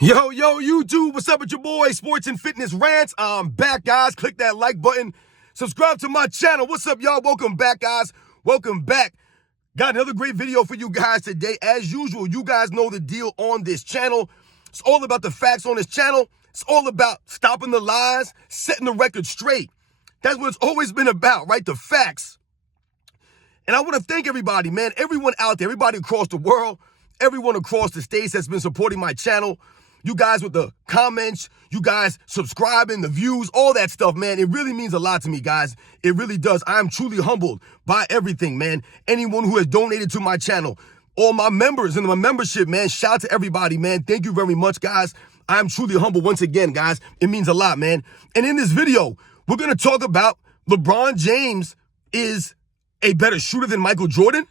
Yo, YouTube, what's up with your boy, Sports and Fitness Rants? I'm back, guys. Click that like button. Subscribe to my channel. What's up, y'all? Welcome back, guys. Welcome back. Got another great video for you guys today. As usual, you guys know the deal on this channel. It's all about the facts on this channel. It's all about stopping the lies, setting the record straight. That's what it's always been about, right? The facts. And I want to thank everybody, man. Everyone out there, everybody across the world, everyone across the states that's been supporting my channel. You guys with the comments, you guys subscribing, the views, all that stuff, man. It really means a lot to me, guys. It really does. I am truly humbled by everything, man. Anyone who has donated to my channel, all my members and my membership, man. Shout out to everybody, man. Thank you very much, guys. I am truly humbled once again, guys. It means a lot, man. And in this video, we're going to talk about LeBron James is a better shooter than Michael Jordan,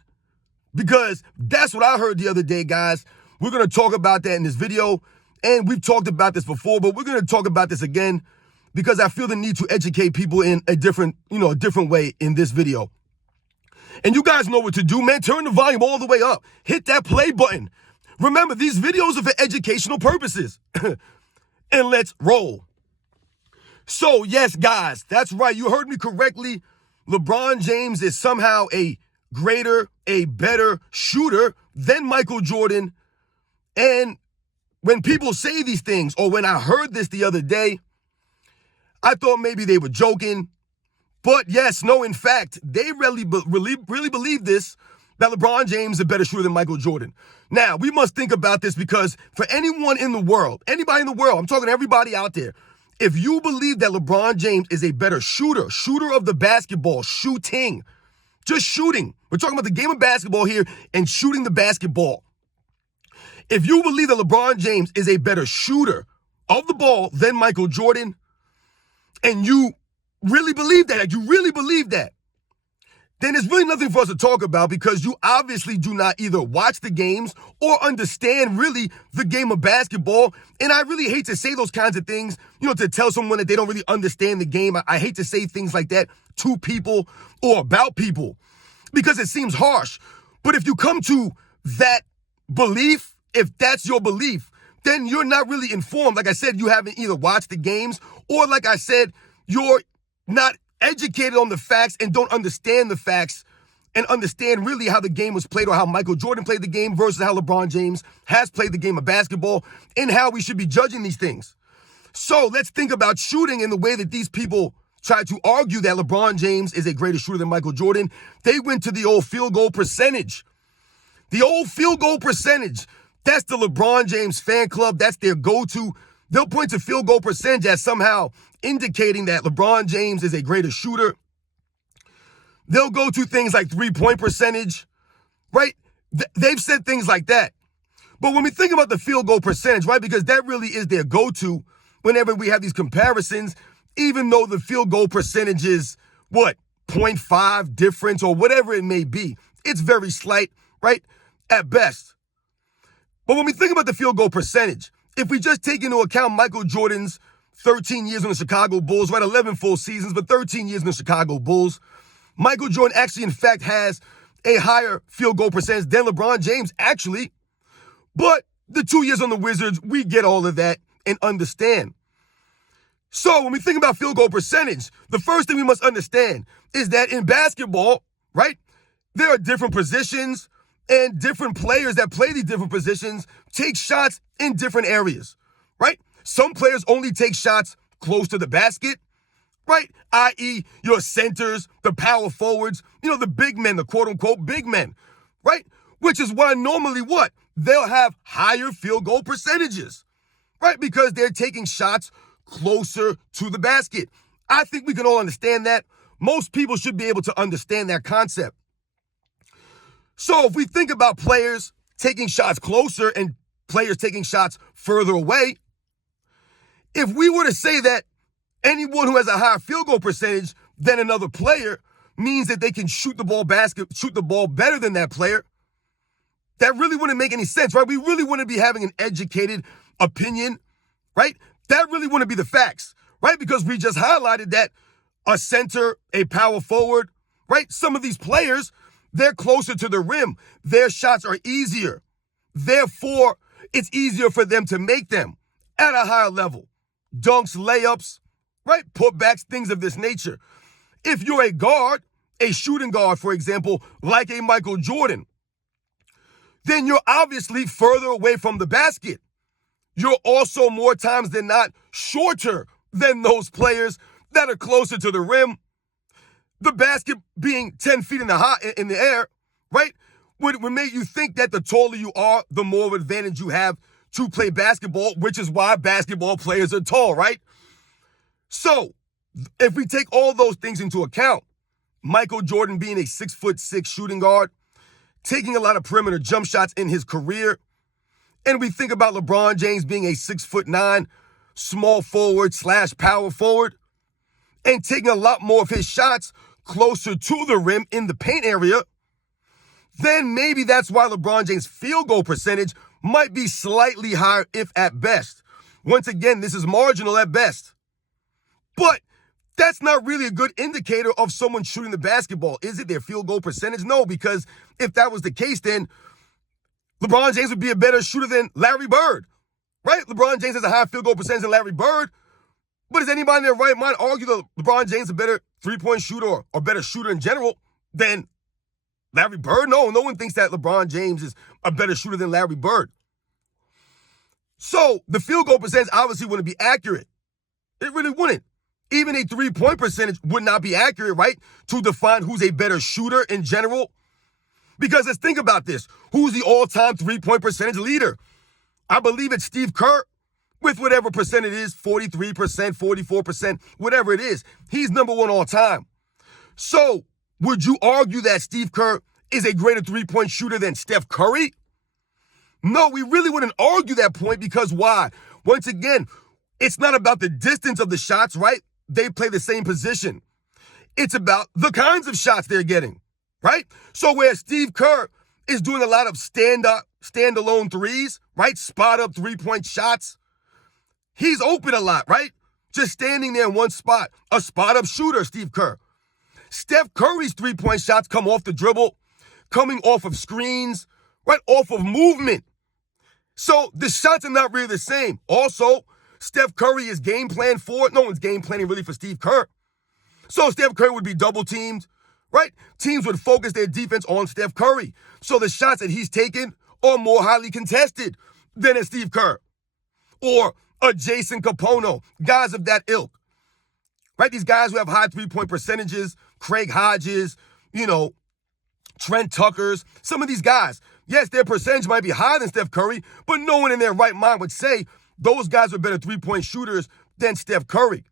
because that's what I heard the other day, guys. We're going to talk about that in this video. And we've talked about this before, but we're going to talk about this again because I feel the need to educate people in a different way in this video. And you guys know what to do, man. Turn the volume all the way up. Hit that play button. Remember, these videos are for educational purposes. And let's roll. So, yes, guys, that's right. You heard me correctly. LeBron James is somehow a better shooter than Michael Jordan. And when people say these things, or when I heard this the other day, I thought maybe they were joking. But yes, no, in fact, they really believe this, that LeBron James is a better shooter than Michael Jordan. Now, we must think about this because for anyone in the world, anybody in the world, I'm talking to everybody out there, if you believe that LeBron James is a better shooter of the basketball, just shooting. We're talking about the game of basketball here and shooting the basketball. If you believe that LeBron James is a better shooter of the ball than Michael Jordan, and you really believe that, then there's really nothing for us to talk about because you obviously do not either watch the games or understand really the game of basketball. And I really hate to say those kinds of things, to tell someone that they don't really understand the game. I hate to say things like that to people or about people because it seems harsh. But if you come to that belief, if that's your belief, then you're not really informed. Like I said, you haven't either watched the games or, like I said, you're not educated on the facts and don't understand the facts and understand really how the game was played or how Michael Jordan played the game versus how LeBron James has played the game of basketball and how we should be judging these things. So let's think about shooting in the way that these people try to argue that LeBron James is a greater shooter than Michael Jordan. They went to the old field goal percentage. The old field goal percentage. That's the LeBron James fan club. That's their go-to. They'll point to field goal percentage as somehow indicating that LeBron James is a greater shooter. They'll go to things like three-point percentage, right? They've said things like that. But when we think about the field goal percentage, right, because that really is their go-to whenever we have these comparisons, even though the field goal percentage is, 0.5 difference or whatever it may be. It's very slight, right, at best. But when we think about the field goal percentage, if we just take into account Michael Jordan's 13 years in the Chicago Bulls, right, 11 full seasons, but 13 years in the Chicago Bulls, Michael Jordan actually, in fact, has a higher field goal percentage than LeBron James, actually. But the 2 years on the Wizards, we get all of that and understand. So when we think about field goal percentage, the first thing we must understand is that in basketball, right, there are different positions, and different players that play these different positions take shots in different areas, right? Some players only take shots close to the basket, right? i.e. your centers, the power forwards, the big men, the quote-unquote big men, right? Which is why normally they'll have higher field goal percentages, right? Because they're taking shots closer to the basket. I think we can all understand that. Most people should be able to understand that concept. So if we think about players taking shots closer and players taking shots further away, if we were to say that anyone who has a higher field goal percentage than another player means that they can shoot the ball better than that player, that really wouldn't make any sense, right? We really wouldn't be having an educated opinion, right? That really wouldn't be the facts, right? Because we just highlighted that a center, a power forward, right? Some of these players, they're closer to the rim. Their shots are easier. Therefore, it's easier for them to make them at a higher level. Dunks, layups, right? Putbacks, things of this nature. If you're a guard, a shooting guard, for example, like a Michael Jordan, then you're obviously further away from the basket. You're also more times than not shorter than those players that are closer to the rim. The basket being 10 feet in the air, right, would make you think that the taller you are, the more advantage you have to play basketball, which is why basketball players are tall, right? So, if we take all those things into account, Michael Jordan being a 6'6" shooting guard, taking a lot of perimeter jump shots in his career, and we think about LeBron James being a 6'9" small forward / power forward, and taking a lot more of his shots closer to the rim in the paint area, then maybe that's why LeBron James' field goal percentage might be slightly higher, if at best. Once again, this is marginal at best. But that's not really a good indicator of someone shooting the basketball. Is it their field goal percentage? No, because if that was the case, then LeBron James would be a better shooter than Larry Bird, right? LeBron James has a higher field goal percentage than Larry Bird. But does anybody in their right mind argue that LeBron James is a better three-point shooter or better shooter in general than Larry Bird? No one thinks that LeBron James is a better shooter than Larry Bird. So the field goal percentage obviously wouldn't be accurate. It really wouldn't. Even a three-point percentage would not be accurate, right, to define who's a better shooter in general. Because let's think about this. Who's the all-time three-point percentage leader? I believe it's Steve Kerr with whatever percent it is, 43%, 44%, whatever it is. He's number one all time. So would you argue that Steve Kerr is a greater three-point shooter than Steph Curry? No, we really wouldn't argue that point because why? Once again, it's not about the distance of the shots, right? They play the same position. It's about the kinds of shots they're getting, right? So where Steve Kerr is doing a lot of standalone threes, right? Spot-up three-point shots, he's open a lot, right? Just standing there in one spot. A spot-up shooter, Steve Kerr. Steph Curry's three-point shots come off the dribble, coming off of screens, right? Off of movement. So the shots are not really the same. Also, Steph Curry is game planned for. No one's game planning really for Steve Kerr. So Steph Curry would be double teamed, right? Teams would focus their defense on Steph Curry. So the shots that he's taken are more highly contested than a Steve Kerr or a Jason Capono, guys of that ilk, right? These guys who have high three-point percentages, Craig Hodges, Trent Tuckers, some of these guys. Yes, their percentage might be higher than Steph Curry, but no one in their right mind would say those guys are better three-point shooters than Steph Curry.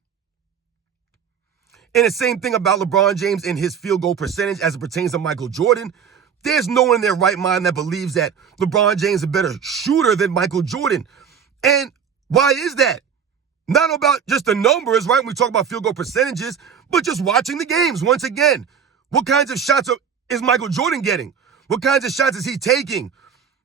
And the same thing about LeBron James and his field goal percentage as it pertains to Michael Jordan. There's no one in their right mind that believes that LeBron James is a better shooter than Michael Jordan. And why is that? Not about just the numbers, right, when we talk about field goal percentages, but just watching the games. Once again, what kinds of shots is Michael Jordan getting? What kinds of shots is he taking,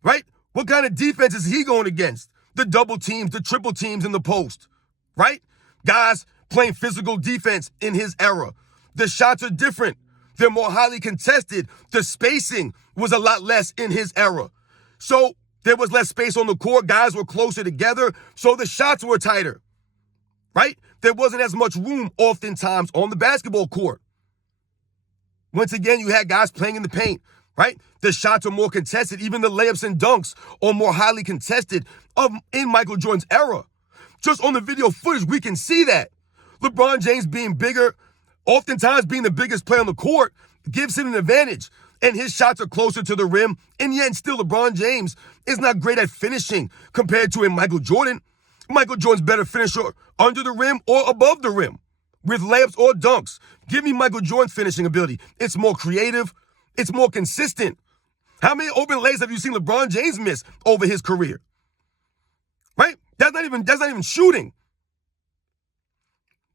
right? What kind of defense is he going against? The double teams, the triple teams in the post, right? Guys playing physical defense in his era. The shots are different. They're more highly contested. The spacing was a lot less in his era. So there was less space on the court. Guys were closer together. So the shots were tighter, right? There wasn't as much room oftentimes on the basketball court. Once again, you had guys playing in the paint, right? The shots are more contested. Even the layups and dunks are more highly contested in Michael Jordan's era. Just on the video footage, we can see that. LeBron James being bigger, oftentimes being the biggest player on the court, gives him an advantage. And his shots are closer to the rim. And yet still LeBron James is not great at finishing compared to Michael Jordan. Michael Jordan's better finisher under the rim or above the rim with layups or dunks. Give me Michael Jordan's finishing ability. It's more creative. It's more consistent. How many open layups have you seen LeBron James miss over his career? Right? That's not even shooting.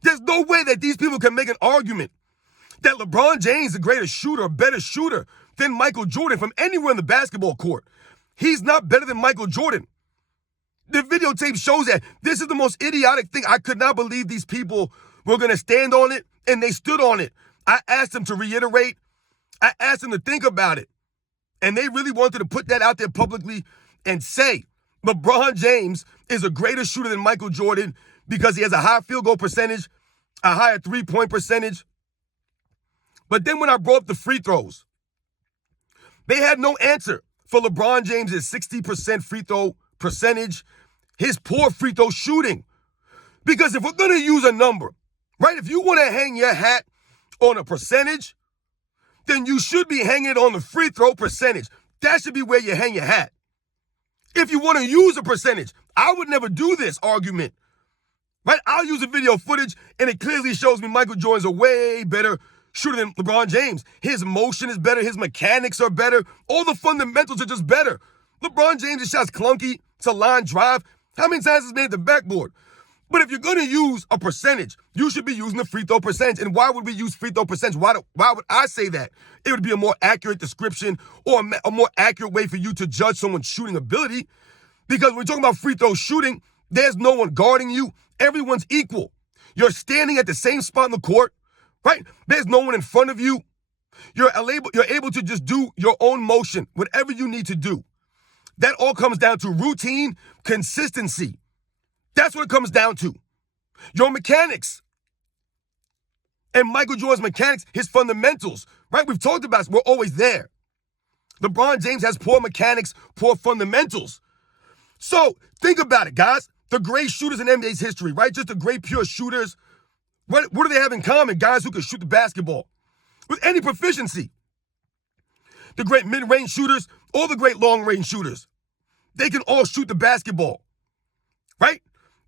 There's no way that these people can make an argument that LeBron James is a greater shooter, a better shooter than Michael Jordan from anywhere in the basketball court. He's not better than Michael Jordan. The videotape shows that. This is the most idiotic thing. I could not believe these people were going to stand on it, and they stood on it. I asked them to reiterate. I asked them to think about it. And they really wanted to put that out there publicly and say LeBron James is a greater shooter than Michael Jordan because he has a high field goal percentage, a higher three-point percentage. But then when I brought up the free throws, they had no answer for LeBron James' 60% free throw percentage, his poor free throw shooting. Because if we're going to use a number, right, if you want to hang your hat on a percentage, then you should be hanging it on the free throw percentage. That should be where you hang your hat. If you want to use a percentage, I would never do this argument, right? I'll use the video footage, and it clearly shows me Michael Jordan's a way better shooter than LeBron James. His motion is better. His mechanics are better. All the fundamentals are just better. LeBron James' shot's clunky. It's a line drive. How many times has made the backboard? But if you're going to use a percentage, you should be using the free throw percentage. And why would we use free throw percentage? Why would I say that? It would be a more accurate description or a more accurate way for you to judge someone's shooting ability. Because when we're talking about free throw shooting, there's no one guarding you. Everyone's equal. You're standing at the same spot in the court, right? There's no one in front of you. You're able to just do your own motion, whatever you need to do. That all comes down to routine, consistency. That's what it comes down to. Your mechanics. And Michael Jordan's mechanics, his fundamentals, right? We've talked about it. We're always there. LeBron James has poor mechanics, poor fundamentals. So think about it, guys. The great shooters in NBA's history, right? Just the great pure shooters. What do they have in common? Guys who can shoot the basketball with any proficiency. The great mid-range shooters or the great long-range shooters. They can all shoot the basketball, right?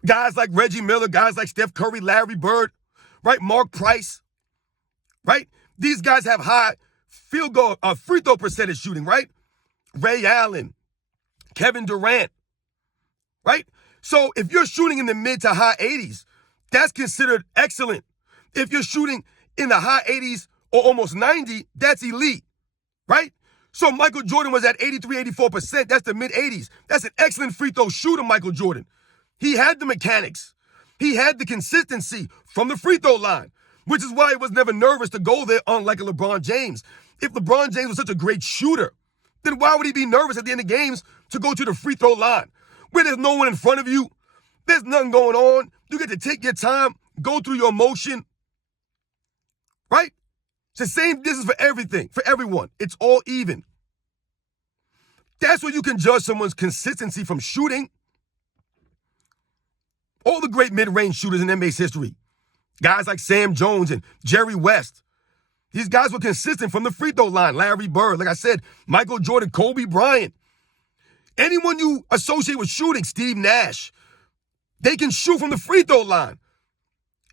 Guys like Reggie Miller, guys like Steph Curry, Larry Bird, right? Mark Price, right? These guys have high free throw percentage shooting, right? Ray Allen, Kevin Durant, right? So if you're shooting in the mid to high 80s, that's considered excellent. If you're shooting in the high 80s or almost 90, that's elite, right? So Michael Jordan was at 83, 84%. That's the mid 80s. That's an excellent free throw shooter, Michael Jordan. He had the mechanics. He had the consistency from the free throw line, which is why he was never nervous to go there, unlike a LeBron James. If LeBron James was such a great shooter, then why would he be nervous at the end of games to go to the free throw line where there's no one in front of you? There's nothing going on. You get to take your time, go through your motion, right? It's the same distance for everything, for everyone. It's all even. That's where you can judge someone's consistency from shooting. All the great mid-range shooters in NBA's history, guys like Sam Jones and Jerry West, these guys were consistent from the free throw line. Larry Bird, like I said, Michael Jordan, Kobe Bryant. Anyone you associate with shooting, Steve Nash, they can shoot from the free throw line.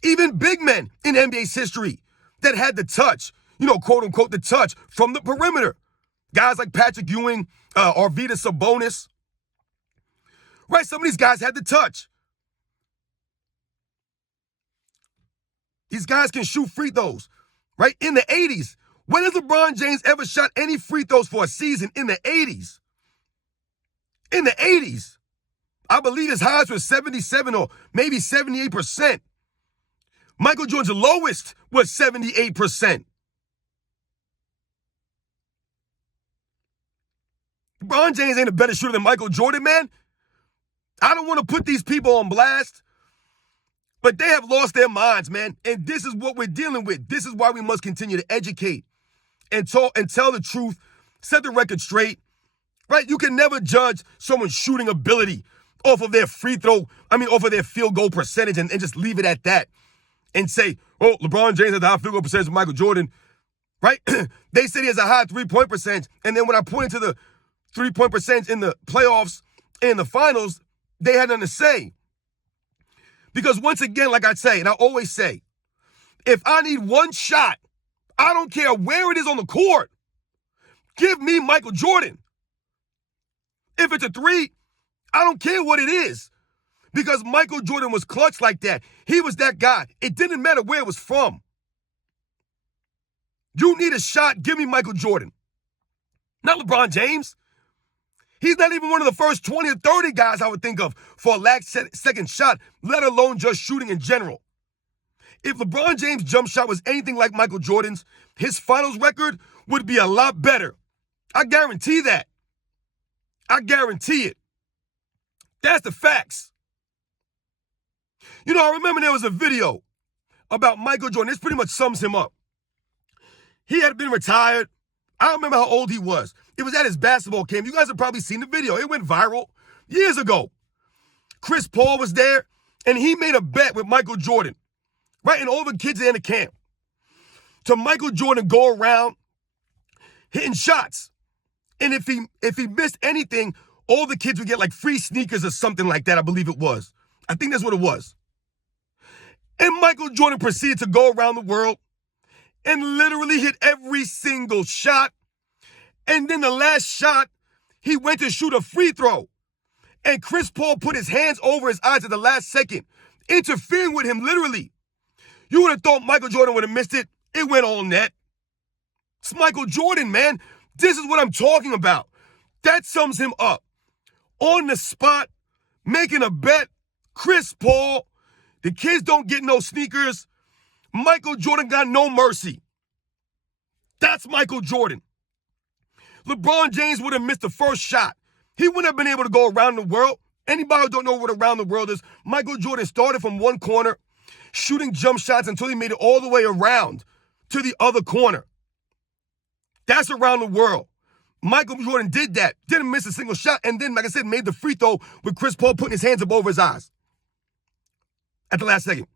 Even big men in NBA's history that had the touch, quote unquote, the touch from the perimeter. Guys like Patrick Ewing, Arvydas Sabonis. Right, some of these guys had the touch. These guys can shoot free throws, right? In the 80s. When has LeBron James ever shot any free throws for a season in the 80s? In the 80s. I believe his highest was 77 or maybe 78%. Michael Jordan's lowest was 78%. LeBron James ain't a better shooter than Michael Jordan, man. I don't want to put these people on blast, but they have lost their minds, man. And this is what we're dealing with. This is why we must continue to educate and talk and tell the truth, set the record straight, right? You can never judge someone's shooting ability off of their off of their field goal percentage and just leave it at that and say, oh, LeBron James has the high field goal percentage of Michael Jordan, right? They said he has a high three-point percentage. And then when I pointed to the three-point percentage in the playoffs and the finals, they had nothing to say. Because once again, like I say, and I always say, if I need one shot, I don't care where it is on the court. Give me Michael Jordan. If it's a three, I don't care what it is. Because Michael Jordan was clutch like that. He was that guy. It didn't matter where it was from. You need a shot, give me Michael Jordan. Not LeBron James. He's not even one of the first 20 or 30 guys I would think of for a last second shot, let alone just shooting in general. If LeBron James' jump shot was anything like Michael Jordan's, his finals record would be a lot better. I guarantee that. I guarantee it. That's the facts. You know, I remember there was a video about Michael Jordan. This pretty much sums him up. He had been retired. I don't remember how old he was. It was at his basketball camp. You guys have probably seen the video. It went viral years ago. Chris Paul was there, and he made a bet with Michael Jordan, right? And all the kids there in the camp. To Michael Jordan go around hitting shots. And if he missed anything, all the kids would get like free sneakers or something like that, I believe it was. I think that's what it was. And Michael Jordan proceeded to go around the world and literally hit every single shot. And then the last shot, he went to shoot a free throw. And Chris Paul put his hands over his eyes at the last second, interfering with him literally. You would have thought Michael Jordan would have missed it. It went all net. It's Michael Jordan, man. This is what I'm talking about. That sums him up. On the spot, making a bet. Chris Paul, the kids don't get no sneakers. Michael Jordan got no mercy. That's Michael Jordan. LeBron James would have missed the first shot. He wouldn't have been able to go around the world. Anybody who don't know what around the world is, Michael Jordan started from one corner, shooting jump shots until he made it all the way around to the other corner. That's around the world. Michael Jordan did that, didn't miss a single shot, and then, like I said, made the free throw with Chris Paul putting his hands up over his eyes at the last second.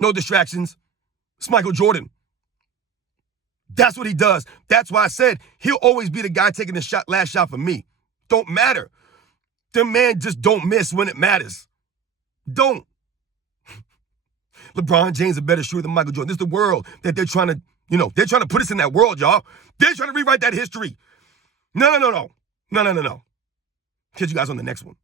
No distractions. It's Michael Jordan. That's what he does. That's why I said he'll always be the guy taking the last shot for me. Don't matter. The man just don't miss when it matters. Don't. LeBron James is a better shooter than Michael Jordan. This is the world that they're trying to, they're trying to put us in that world, y'all. They're trying to rewrite that history. No. Catch you guys on the next one.